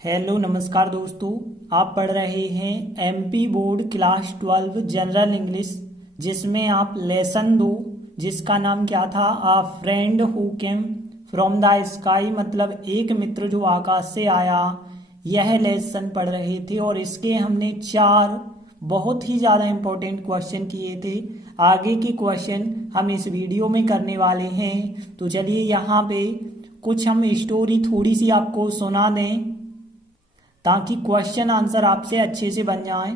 Hello नमस्कार दोस्तों। आप पढ़ रहे हैं MP board class 12 general English, जिसमें आप लेसन 2 जिसका नाम क्या था, a friend who came from the sky, मतलब एक मित्र जो आकाश से आया, यह लेसन पढ़ रहे थे। और इसके हमने 4 बहुत ही ज़्यादा इम्पोर्टेंट क्वेश्चन किए थे। आगे के क्वेश्चन हम इस वीडियो में करने वाले हैं। तो चलिए यहाँ पे कुछ हम स्टोरी थोड़ी सी आपको सुना दें ताकि क्वेश्चन आंसर आपसे अच्छे से बन जाए।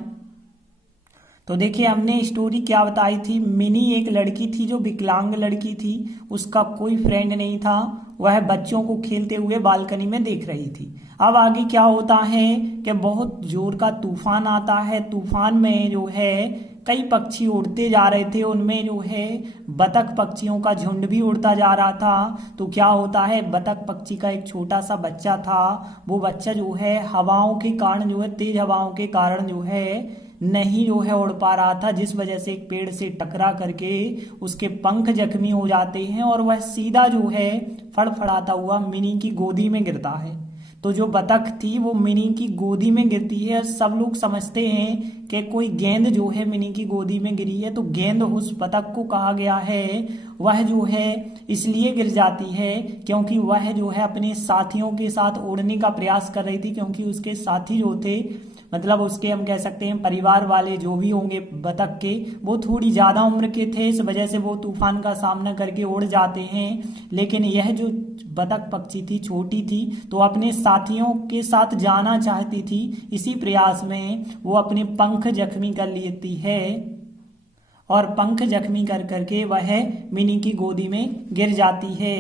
तो देखिए, हमने स्टोरी क्या बताई थी। मिनी एक लड़की थी जो विकलांग लड़की थी, उसका कोई फ्रेंड नहीं था, वह बच्चों को खेलते हुए बालकनी में देख रही थी। अब आगे क्या होता है कि बहुत जोर का तूफान आता है। तूफान में जो है कई पक्षी उड़ते जा रहे थे, उनमें जो है बतख पक्षियों का झुंड भी उड़ता जा रहा था। तो क्या होता है, बतख पक्षी का एक छोटा सा बच्चा था, वो बच्चा जो है हवाओं के कारण, जो है तेज हवाओं के कारण जो है नहीं जो है उड़ पा रहा था, जिस वजह से एक पेड़ से टकरा करके उसके पंख जख्मी हो जाते हैं और वह सीधा जो है फड़फड़ाता हुआ मिनी की गोदी में गिरता है। तो जो बतख थी वो मिनी की गोदी में गिरती है। सब लोग समझते हैं कि कोई गेंद जो है मिनी की गोदी में गिरी है, तो गेंद उस बतख को कहा गया है। वह जो है इसलिए गिर जाती है क्योंकि वह जो है अपने साथियों के साथ उड़ने का प्रयास कर रही थी, क्योंकि उसके साथी जो थे, मतलब उसके हम कह सकते हैं परिवार वाले जो भी होंगे बतख के, वो थोड़ी ज्यादा उम्र के थे, इस वजह से वो तूफान का सामना करके उड़ जाते हैं। लेकिन यह जो बतख पक्षी थी छोटी थी, तो अपने साथियों के साथ जाना चाहती थी। इसी प्रयास में वो अपने पंख जख्मी कर लेती है और पंख जख्मी कर करके वह मिनी की गोदी में गिर जाती है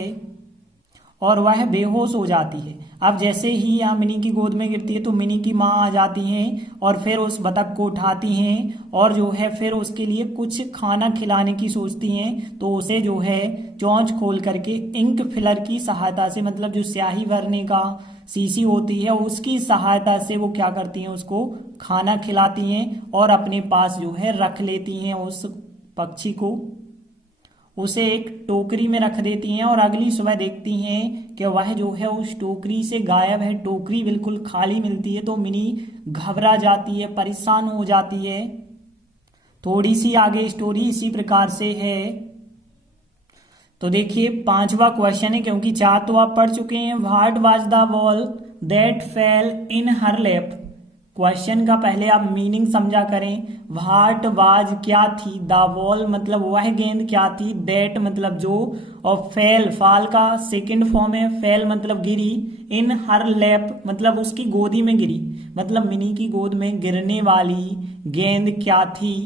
और वह बेहोश हो जाती है। अब जैसे ही यहाँ मिनी की गोद में गिरती है तो मिनी की माँ आ जाती हैं और फिर उस बतख को उठाती हैं और जो है फिर उसके लिए कुछ खाना खिलाने की सोचती हैं। तो उसे जो है चोंच खोल करके इंक फिलर की सहायता से, मतलब जो स्याही भरने का शीशी होती है उसकी सहायता से वो क्या करती हैं, उसको खाना खिलाती हैं और अपने पास जो है रख लेती हैं उस पक्षी को। उसे एक टोकरी में रख देती हैं और अगली सुबह देखती हैं कि वह जो है उस टोकरी से गायब है। टोकरी बिल्कुल खाली मिलती है तो मिनी घबरा जाती है, परेशान हो जाती है। थोड़ी सी आगे स्टोरी इसी प्रकार से है। तो देखिए 5वां क्वेश्चन है, क्योंकि 4 तो आप पढ़ चुके हैं। What was the ball that fell in her lap. Question का पहले आप मीनिंग समझा करें। व्हाट वाज क्या थी, द बॉल मतलब वह गेंद क्या थी, दैट मतलब जो, और फेल फाल का सेकंड फॉर्म है, फेल मतलब गिरी, इन हर लैप मतलब उसकी गोदी में गिरी, मतलब मिनी की गोद में गिरने वाली गेंद क्या थी।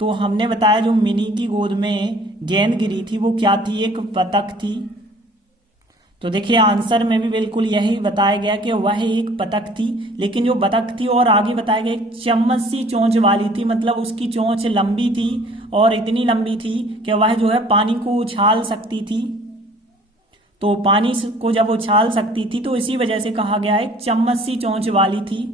तो हमने बताया जो मिनी की गोद में गेंद गिरी थी वो क्या थी, एक बतख थी। तो देखिए आंसर में भी बिल्कुल यही बताया गया कि वह एक बतख थी, लेकिन जो बतख थी और आगे बताया गया एक चम्मच सी चोंच वाली थी, मतलब उसकी चोंच लंबी थी और इतनी लंबी थी कि वह जो है पानी को उछाल सकती थी। तो पानी को जब उछाल सकती थी तो इसी वजह से कहा गया एक चम्मच सी चोंच वाली थी।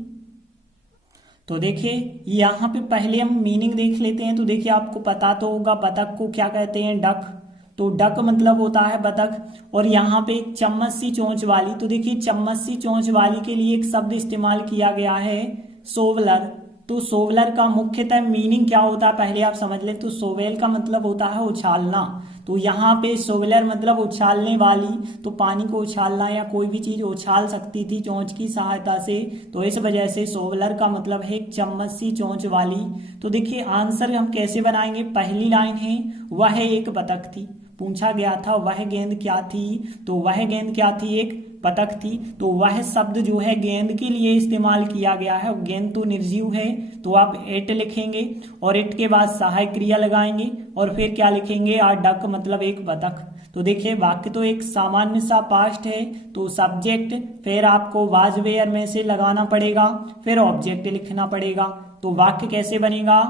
तो देखिए यहाँ पे पहले हम मीनिंग देख लेते हैं। तो देखिए आपको पता तो होगा बतख को क्या कहते हैं, डक। तो डक मतलब होता है बतख। और यहाँ पे एक चम्मच सी चोंच वाली, तो देखिए चम्मच सी चोंच वाली के लिए एक शब्द इस्तेमाल किया गया है, सोवलर। तो सोवलर का मुख्यतः मीनिंग क्या होता है पहले आप समझ लें। तो सोवेल का मतलब होता है उछालना, तो यहाँ पे सोवलर मतलब उछालने वाली, तो पानी को उछालना या कोई भी चीज उछाल सकती थी चोंच की सहायता से, तो इस वजह से सोवलर का मतलब है एक चम्मच सी चोंच वाली। तो देखिए आंसर हम कैसे बनाएंगे। पहली लाइन है वह एक बतख थी, पूछा गया था वह गेंद क्या थी, तो वह गेंद क्या थी, एक बतख थी। तो वह शब्द जो है गेंद के लिए इस्तेमाल किया गया है, गेंद तो निर्जीव है, तो आप एट लिखेंगे और एट के बाद सहायक क्रिया लगाएंगे और फिर क्या लिखेंगे, आ डक मतलब एक बतख। तो देखिए वाक्य तो एक सामान्य सा पास्ट है, तो सब्जेक्ट फिर आपको वाज वेयर में से लगाना पड़ेगा, फिर ऑब्जेक्ट लिखना पड़ेगा। तो वाक्य कैसे बनेगा,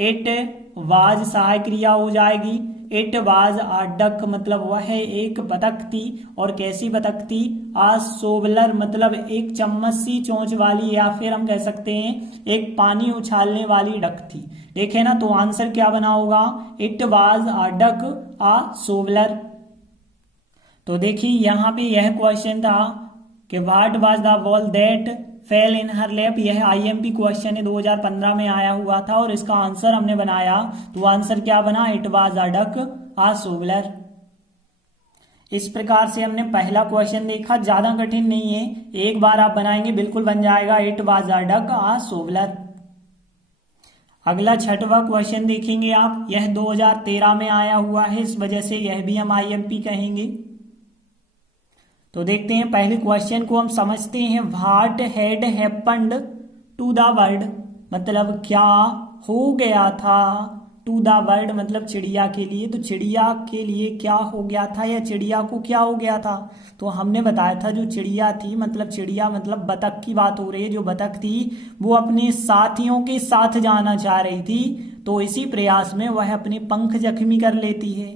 इट वाज सहायक क्रिया हो जाएगी, इट वाज आ डक मतलब वह एक बतख थी, और कैसी बतख थी, आ सोवलर मतलब एक चम्मच सी चोंच वाली, या फिर हम कह सकते हैं एक पानी उछालने वाली डक थी। देखे ना, तो आंसर क्या बना होगा, इट वाज आ डक आ सोवलर। तो देखिए यहाँ पे यह क्वेश्चन था कि what was the ball that fell in her lap. यह आईएमपी क्वेश्चन है, 2015 में आया हुआ था और इसका आंसर हमने बनाया तो आंसर क्या बना, इट वाज अ डक आ सोवलर। इस प्रकार से हमने पहला क्वेश्चन देखा, ज्यादा कठिन नहीं है, एक बार आप बनाएंगे बिल्कुल बन जाएगा, इट वाज अ डक आ सोवलर। अगला छठवां क्वेश्चन देखेंगे आप, यह 2013 में आया हुआ है, इस वजह से यह भी हम आईएमपी कहेंगे। तो देखते हैं पहले क्वेश्चन को हम समझते हैं। What had happened to the bird, मतलब क्या हो गया था, टू द बर्ड मतलब चिड़िया के लिए, तो चिड़िया के लिए क्या हो गया था या चिड़िया को क्या हो गया था। तो हमने बताया था जो चिड़िया थी, मतलब चिड़िया मतलब बतख की बात हो रही है, जो बतख थी वो अपने साथियों के साथ जाना चाह रही थी, तो इसी प्रयास में वह अपने पंख जख्मी कर लेती है।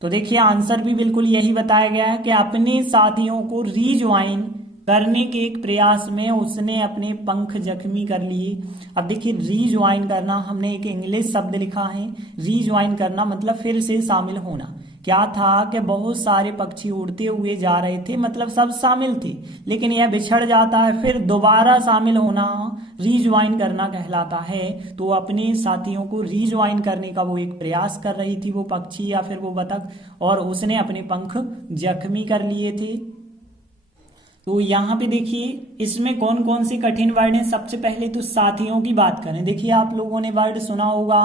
तो देखिए आंसर भी बिल्कुल यही बताया गया है कि अपने साथियों को रीज्वाइन करने के एक प्रयास में उसने अपने पंख जख्मी कर लिए। अब देखिए रीज्वाइन करना, हमने एक इंग्लिश शब्द लिखा है, रीज्वाइन करना मतलब फिर से शामिल होना। क्या था कि बहुत सारे पक्षी उड़ते हुए जा रहे थे, मतलब सब शामिल थे, लेकिन यह बिछड़ जाता है, फिर दोबारा शामिल होना रीज्वाइन करना कहलाता है। तो अपने साथियों को रीज्वाइन करने का वो एक प्रयास कर रही थी, वो पक्षी या फिर वो बतख, और उसने अपने पंख जख्मी कर लिए थे। तो यहाँ पे देखिए इसमें कौन कौन से कठिन वर्ड हैं। सबसे पहले तो साथियों की बात करें, देखिए आप लोगों ने वर्ड सुना होगा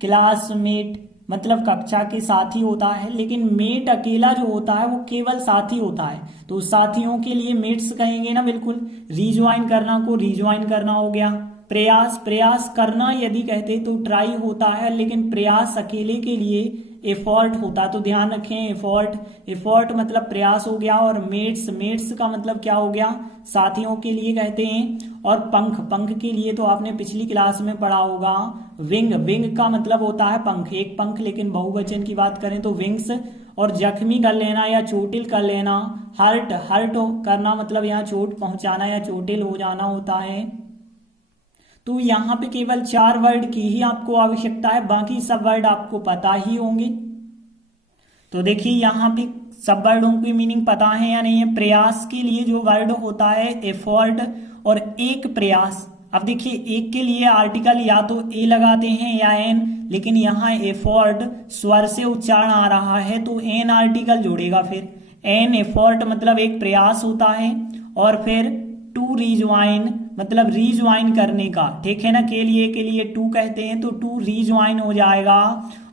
क्लासमेट, मतलब कक्षा के साथी होता है, लेकिन मेट अकेला जो होता है वो केवल साथी होता है, तो साथियों के लिए मेट्स कहेंगे ना बिल्कुल। रीज्वाइन करना को रीज्वाइन करना हो गया। प्रयास, प्रयास करना यदि कहते तो ट्राई होता है, लेकिन प्रयास अकेले के लिए एफर्ट होता, तो ध्यान रखें एफर्ट, एफर्ट मतलब प्रयास हो गया। और मेट्स, मेट्स का मतलब क्या हो गया, साथियों के लिए कहते हैं। और पंख, पंख के लिए तो आपने पिछली क्लास में पढ़ा होगा विंग, विंग का मतलब होता है पंख, एक पंख, लेकिन बहुवचन की बात करें तो विंग्स। और जख्मी कर लेना या चोटिल कर लेना, हर्ट, हर्ट करना मतलब यहाँ चोट पहुंचाना या चोटिल हो जाना होता है। तो यहाँ पे केवल 4 वर्ड की ही आपको आवश्यकता है, बाकी सब वर्ड आपको पता ही होंगे। तो देखिए यहाँ पे सब वर्डों की मीनिंग पता है या नहीं है। प्रयास के लिए जो वर्ड होता है एफर्ट और एक प्रयास। अब देखिए एक के लिए आर्टिकल या तो ए लगाते हैं या एन, लेकिन यहाँ एफर्ट स्वर से उच्चारण आ रहा है तो एन आर्टिकल जोड़ेगा, फिर एन एफर्ट मतलब एक प्रयास होता है। और फिर टू रीज्वाइन मतलब रीज्वाइन करने का, ठीक है ना, के लिए टू कहते हैं तो टू रीज्वाइन हो जाएगा।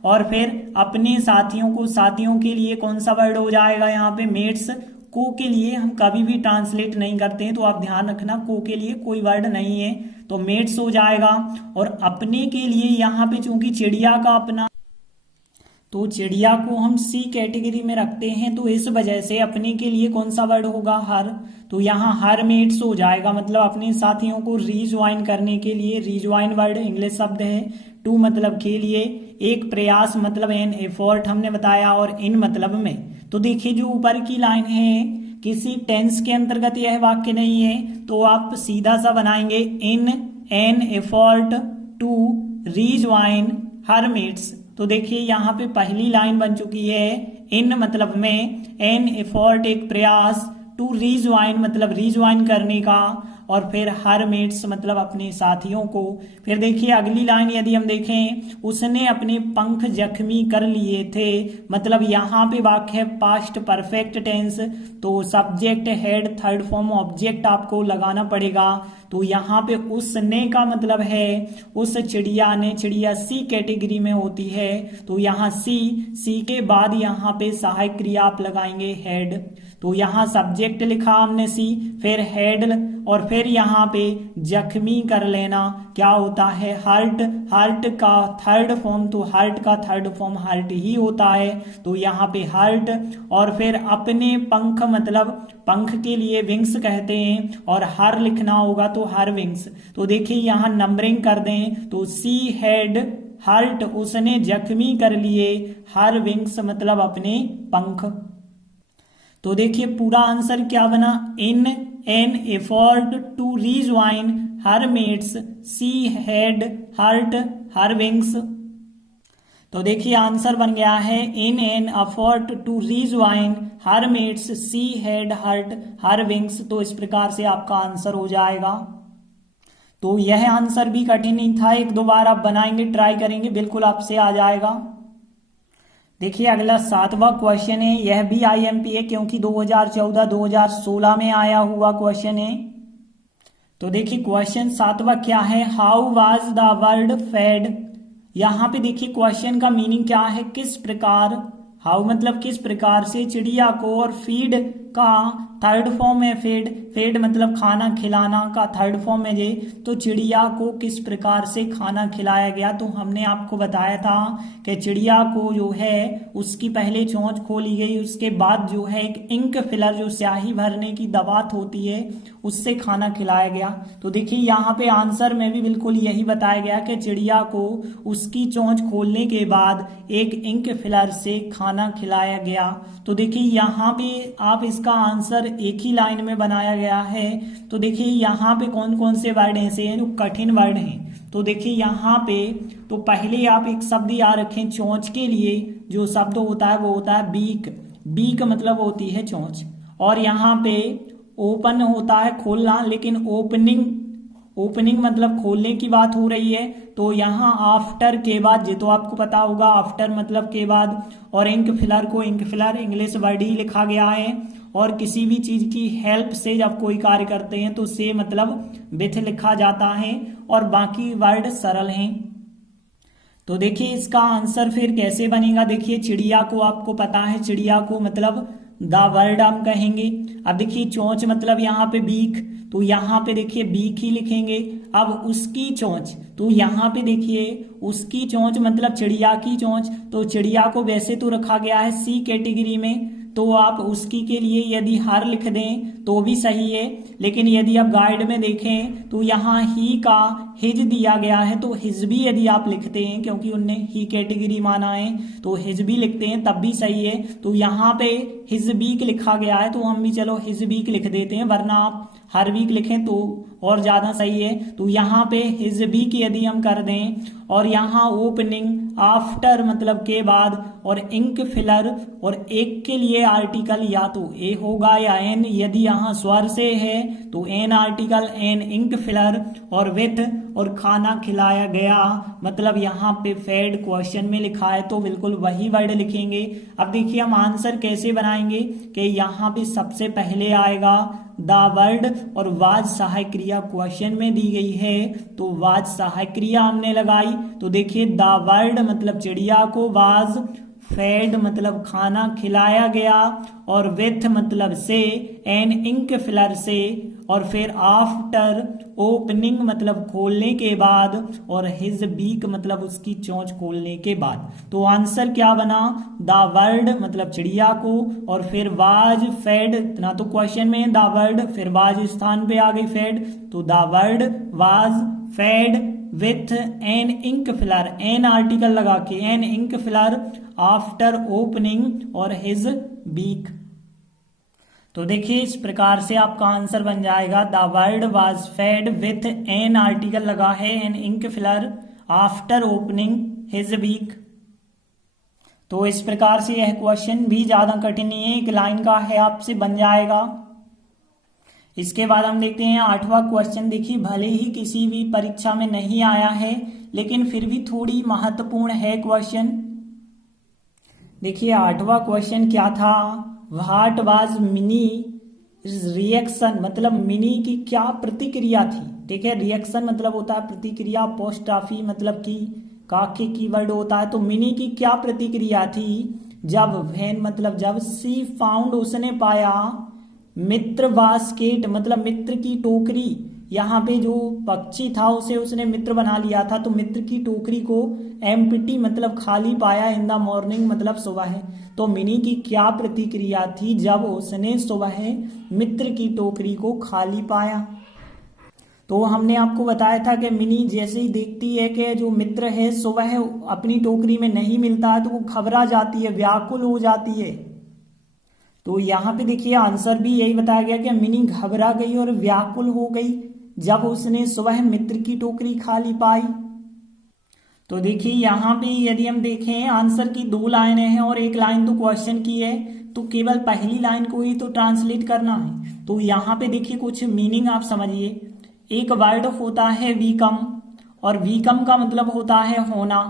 और फिर अपने साथियों को, साथियों के लिए कौन सा वर्ड हो जाएगा यहाँ पे, मेट्स। को के लिए हम कभी भी ट्रांसलेट नहीं करते हैं, तो आप ध्यान रखना को के लिए कोई वर्ड नहीं है, तो मेट्स हो जाएगा। और अपने के लिए यहाँ पे चूंकि चिड़िया का अपना, तो चिड़िया को हम सी कैटेगरी में रखते हैं, तो इस वजह से अपने के लिए कौन सा वर्ड होगा, हर। तो यहाँ हर मेट्स हो जाएगा, मतलब अपने साथियों को रीज्वाइन करने के लिए। रीज्वाइन वर्ड इंग्लिश शब्द है। टू मतलब के लिए, एक प्रयास मतलब एन एफर्ट हमने बताया, और इन मतलब में। तो देखिए जो ऊपर की लाइन है किसी टेंस के अंतर्गत यह वाक्य नहीं है, तो आप सीधा सा बनाएंगे in an effort to rejoin her mates. तो देखिए यहाँ पे पहली लाइन बन चुकी है, इन मतलब में, एन एफर्ट एक प्रयास, टू रीज्वाइन मतलब रीज्वाइन करने का, और फिर हर मेट्स मतलब अपने साथियों को। फिर देखिए अगली लाइन यदि हम देखें, उसने अपने पंख जख्मी कर लिए थे, मतलब यहाँ पे वाक्य है पास्ट परफेक्ट टेंस, तो subject head third form object आपको लगाना पड़ेगा। तो यहाँ पे उसने का मतलब है उस चिड़िया ने, चिड़िया सी कैटेगरी में होती है, तो यहाँ सी के बाद यहाँ पे सहायक क्रिया आप लगाएंगे हेड। तो यहाँ सब्जेक्ट लिखा हमने सी, फिर हेड, और फिर यहाँ पे जख्मी कर लेना क्या होता है, हर्ट। हर्ट का थर्ड फॉर्म, तो हर्ट का थर्ड फॉर्म हर्ट ही होता है, तो यहाँ पे हर्ट। और फिर अपने पंख मतलब पंख के लिए विंग्स कहते हैं, और हर लिखना होगा तो हर विंग्स। तो देखिए यहाँ नंबरिंग कर दें तो सी हेड हर्ट, उसने जख्मी कर लिए हर विंग्स मतलब अपने पंख। तो देखिए पूरा आंसर क्या बना, in an effort to rejoin her mates she had hurt her wings. तो देखिए आंसर बन गया है in an effort to rejoin her mates she had hurt her wings. तो इस प्रकार से आपका आंसर हो जाएगा। तो यह आंसर भी कठिन नहीं था, एक दो बार आप बनाएंगे, ट्राई करेंगे, बिल्कुल आपसे आ जाएगा। देखिए अगला 7वां क्वेश्चन है, यह भी आईएमपी है क्योंकि 2014-2016 में आया हुआ क्वेश्चन है। तो देखिए क्वेश्चन 7वां क्या है, how was the bird fed. यहां पे देखिए क्वेश्चन का मीनिंग क्या है, किस प्रकार, हाउ मतलब किस प्रकार से चिड़िया को, और फीड का थर्ड फॉर्म है फेड, फेड मतलब खाना खिलाना का थर्ड फॉर्म है ये। तो चिड़िया को किस प्रकार से खाना खिलाया गया। तो हमने आपको बताया था कि चिड़िया को जो है उसकी पहले चोंच खोली गई, उसके बाद जो है एक इंक फिलर जो स्याही भरने की दवात होती है उससे खाना खिलाया गया। तो देखिए यहाँ पे आंसर में भी बिल्कुल यही बताया गया कि चिड़िया को उसकी चोंच खोलने के बाद एक इंक फिलर से खाना खिलाया गया। तो देखिए यहाँ पे आप इसका आंसर एक ही लाइन में बनाया गया है। तो देखिए यहाँ पे कौन कौन से वर्ड ऐसे हैं जो कठिन वर्ड हैं। तो देखिए यहाँ पे तो पहले आप एक शब्द याद रखें, चोंच के लिए जो शब्द होता है वो होता है बीक, बीक मतलब होती है चोंच। और यहाँ पे ओपन होता है खोलना, लेकिन ओपनिंग, ओपनिंग मतलब खोलने की बात हो रही है। तो यहाँ आफ्टर के बाद, ये तो आपको पता होगा आफ्टर मतलब के बाद, और इंक फिलर को इंक फिलर इंग्लिश वर्ड ही लिखा गया है। और किसी भी चीज की हेल्प से जब कोई कार्य करते हैं तो से मतलब विथ लिखा जाता है, और बाकी वर्ड सरल हैं। तो देखिए इसका आंसर फिर कैसे बनेगा। देखिए चिड़िया को आपको पता है, चिड़िया को मतलब द वर्ड हम कहेंगे। अब देखिए चोंच मतलब यहाँ पे बीक, तो यहाँ पे देखिए बीक ही लिखेंगे। अब उसकी चोंच, तो यहाँ पे देखिए उसकी चोंच मतलब चिड़िया की चोंच। तो चिड़िया को वैसे तो रखा गया है सी कैटेगरी में, तो आप उसकी के लिए यदि हर लिख दें तो भी सही है। लेकिन यदि आप गाइड में देखें तो यहाँ ही का हिज दिया गया है, तो हिज भी यदि आप लिखते हैं क्योंकि उनने ही कैटेगरी माना है तो हिज भी लिखते हैं तब भी सही है। तो यहाँ पे हिज वीक लिखा गया है तो हम भी चलो हिज वीक लिख देते हैं, वरना आप हर वीक लिखें तो और ज्यादा सही है। तो यहाँ पे हिज वीक यदि हम कर दें, और यहाँ ओपनिंग आफ्टर मतलब के बाद, और इंक फिलर, और एक के लिए आर्टिकल या तो ए होगा या एन, यदि यहाँ स्वर से है तो an article an ink filler, और विथ और खाना खिलाया गया मतलब यहाँ पे फेड क्वेश्चन में लिखा है तो बिल्कुल वही वर्ड लिखेंगे। अब देखिए हम आंसर कैसे बनाएंगे कि यहाँ पे सबसे पहले आएगा द वर्ड, और वाज सहायक क्रिया क्वेश्चन में दी गई है तो वाज सहायक क्रिया हमने लगाई। तो देखिए द वर्ड मतलब चिड़िया को, वाज फेड मतलब खाना खिलाया गया, और विथ मतलब से, एन इंक फिलर से, और फिर आफ्टर ओपनिंग मतलब खोलने के बाद, और हिज बीक मतलब उसकी चोंच खोलने के बाद। तो आंसर क्या बना, द वर्ड मतलब चिड़िया को, और फिर वाज फेड, ना तो क्वेश्चन में द वर्ड, फिर वाज स्थान पे आ गई फेड, तो the bird was fed with an ink filler, an article लगा के an ink filler after opening और हिज बीक। तो देखिए इस प्रकार से आपका आंसर बन जाएगा the bird was fed with an article लगा है an ink filler after opening his beak. तो इस प्रकार से यह क्वेश्चन भी ज्यादा कठिन नहीं है, एक लाइन का है, आपसे बन जाएगा। इसके बाद हम देखते हैं 8वां क्वेश्चन। देखिए भले ही किसी भी परीक्षा में नहीं आया है लेकिन फिर भी थोड़ी महत्वपूर्ण है क्वेश्चन। देखिए 8वां क्वेश्चन क्या था, व्हाट वाज मिनी रिएक्शन, मतलब मिनी की क्या प्रतिक्रिया थी। ठीक है, रिएक्शन मतलब होता है प्रतिक्रिया, अपोस्ट्रोफी मतलब की काके की वर्ड होता है। तो मिनी की क्या प्रतिक्रिया थी जब वैन मतलब जब सी फाउंड उसने पाया, मित्र बास्केट मतलब मित्र की टोकरी, यहाँ पे जो पक्षी था उसे उसने मित्र बना लिया था, तो मित्र की टोकरी को एम्प्टी मतलब खाली पाया, इन द मॉर्निंग मतलब सुबह है। तो मिनी की क्या प्रतिक्रिया थी जब उसने सुबह मित्र की टोकरी को खाली पाया। तो हमने आपको बताया था कि मिनी जैसे ही देखती है कि जो मित्र है सुबह अपनी टोकरी में नहीं मिलता है तो वो घबरा जाती है, व्याकुल हो जाती है। तो यहाँ पे देखिए आंसर भी यही बताया गया कि मिनी घबरा गई और व्याकुल हो गई जब उसने सुबह मित्र की टोकरी खाली पाई। तो देखिए यहाँ पे यदि हम देखें आंसर की 2 लाइनें हैं और 1 लाइन तो क्वेश्चन की है, तो केवल पहली लाइन को ही तो ट्रांसलेट करना है। तो यहाँ पे देखिए कुछ मीनिंग आप समझिए। एक वर्ड होता है वीकम, और वीकम का मतलब होता है होना,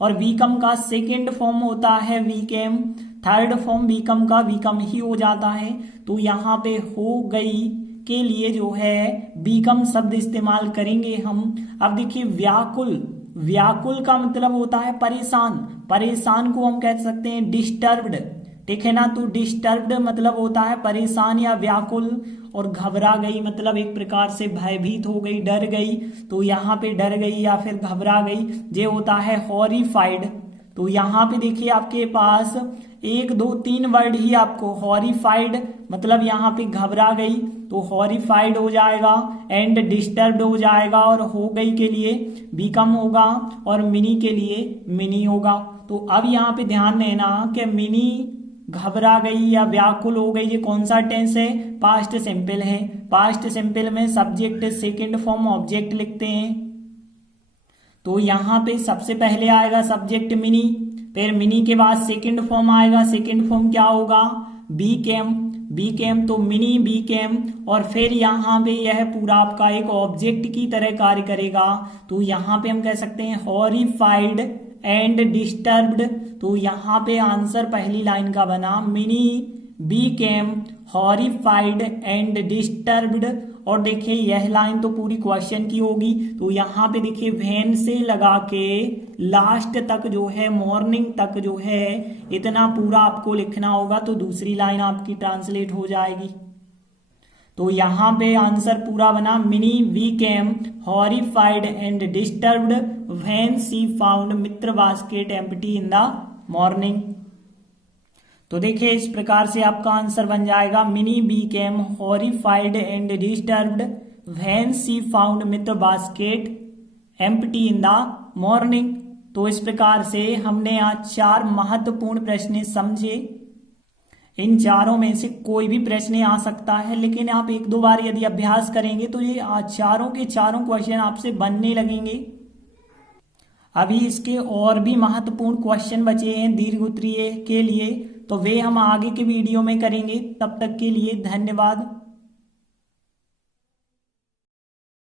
और वीकम का सेकेंड फॉर्म होता है वीकेम, थर्ड फॉर्म वीकम का वीकम ही हो जाता है। तो यहाँ पे हो गई के लिए जो है बीकम शब्द इस्तेमाल करेंगे हम। अब देखिए व्याकुल, व्याकुल का मतलब होता है परेशान, परेशान को हम कह सकते हैं डिस्टर्ब्ड, ठीक है ना। तो डिस्टर्ब्ड मतलब होता है परेशान या व्याकुल, और घबरा गई मतलब एक प्रकार से भयभीत हो गई, डर गई। तो यहाँ पे डर गई या फिर घबरा गई, ये होता है हॉरिफाइड। तो यहाँ पे देखिए आपके पास 1 2 3 वर्ड ही आपको, हॉरिफाइड मतलब यहाँ पे घबरा गई तो हॉरिफाइड हो जाएगा, एंड डिस्टर्ब्ड हो जाएगा, और हो गई के लिए बीकम होगा, और मिनी के लिए मिनी होगा। तो अब यहाँ पे ध्यान देना कि मिनी घबरा गई या व्याकुल हो गई, ये कौन सा टेंस है, पास्ट सिंपल है। पास्ट सिंपल में सब्जेक्ट सेकंड फॉर्म ऑब्जेक्ट लिखते हैं। तो यहाँ पे सबसे पहले आएगा सब्जेक्ट मिनी, फिर मिनी के बाद सेकंड फॉर्म आएगा, सेकंड फॉर्म क्या होगा, बी केम, बी केम, तो मिनी बी केम, और फिर यहाँ पे यह पूरा आपका एक ऑब्जेक्ट की तरह कार्य करेगा। तो यहाँ पे हम कह सकते हैं हॉरिफाइड एंड डिस्टर्ब्ड। तो यहाँ पे आंसर पहली लाइन का बना Minnie became horrified and disturbed. और देखिए यह लाइन तो पूरी क्वेश्चन की होगी, तो यहाँ पे देखिए व्हेन से लगा के लास्ट तक जो है, मॉर्निंग तक जो है, इतना पूरा आपको लिखना होगा, तो दूसरी लाइन आपकी ट्रांसलेट हो जाएगी। तो यहाँ पे आंसर पूरा बना Minnie became horrified and disturbed when she found मित्र basket empty in the morning. तो देखिए इस प्रकार से आपका आंसर बन जाएगा Minnie became horrified and disturbed when she found मित्र basket empty in the morning. तो इस प्रकार से हमने आज 4 महत्वपूर्ण प्रश्न समझे। इन चारों में से कोई भी प्रश्न आ सकता है, लेकिन आप 1-2 बार यदि अभ्यास करेंगे तो ये चारों के चारों क्वेश्चन आपसे बनने लगेंगे। अभी इसके और भी महत्वपूर्ण क्वेश्चन बचे हैं दीर्घ उत्तरीय के लिए, तो वे हम आगे के वीडियो में करेंगे। तब तक के लिए धन्यवाद।